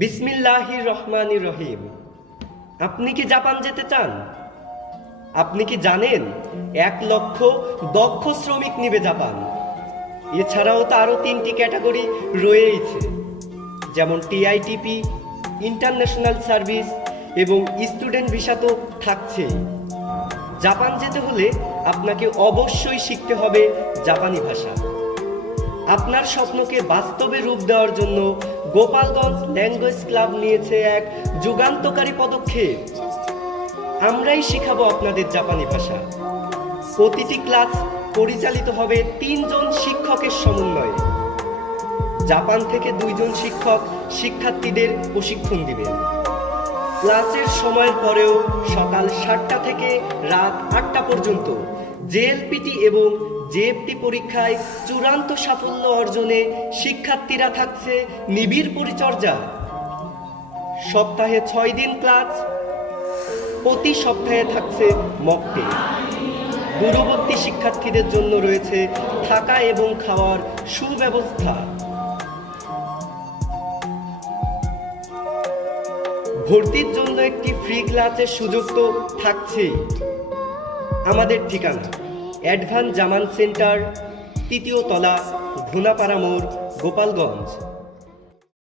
বিসমিল্লাহির রহমানির রহিম। আপনি কি জাপান যেতে চান? আপনি কি জানেন এক লক্ষ দক্ষ শ্রমিক নিবে জাপান? এছাড়াও তো আরও তিনটি ক্যাটাগরি রয়েইছে, যেমন টিআইটিপি, ইন্টারন্যাশনাল সার্ভিস এবং স্টুডেন্ট ভিসা তো থাকছেই। জাপান যেতে হলে আপনাকে অবশ্যই শিখতে হবে জাপানি ভাষা। আপনার স্বপ্নকে বাস্তবে রূপ দেওয়ার জন্য গোপালগঞ্জ ল্যাঙ্গুয়েজ ক্লাব নিয়েছে এক যুগান্তকারী পদক্ষেপ। আমরাই শেখাবো আপনাদের জাপানি ভাষা। প্রতিটি ক্লাস পরিচালিত হবে তিনজন শিক্ষকের সমন্বয়ে। জাপান থেকে দুইজন শিক্ষক শিক্ষার্থীদের প্রশিক্ষণ দিবেন। ক্লাসের সময়ের পরেও সকাল সাতটা থেকে রাত আটটা পর্যন্ত জেএলপিটি এবং জেএফটি পরীক্ষায় চূড়ান্ত সাফল্য অর্জনে শিক্ষার্থীরা থাকছে নিবিড় পরিচর্যা। সপ্তাহে ছয় দিন ক্লাস, প্রতি সপ্তাহে থাকছে মক টেস্ট দূরবর্তী শিক্ষার্থীদের জন্য রয়েছে থাকা এবং খাওয়ার সুব্যবস্থা। ভর্তির জন্য একটি ফ্রি ক্লাসের সুযোগ তো থাকছে আমাদের ঠিকানা, অ্যাডভান্স জামান সেন্টার, তৃতীয় তলা, ঘুনাপাড়া মোড়, গোপালগঞ্জ।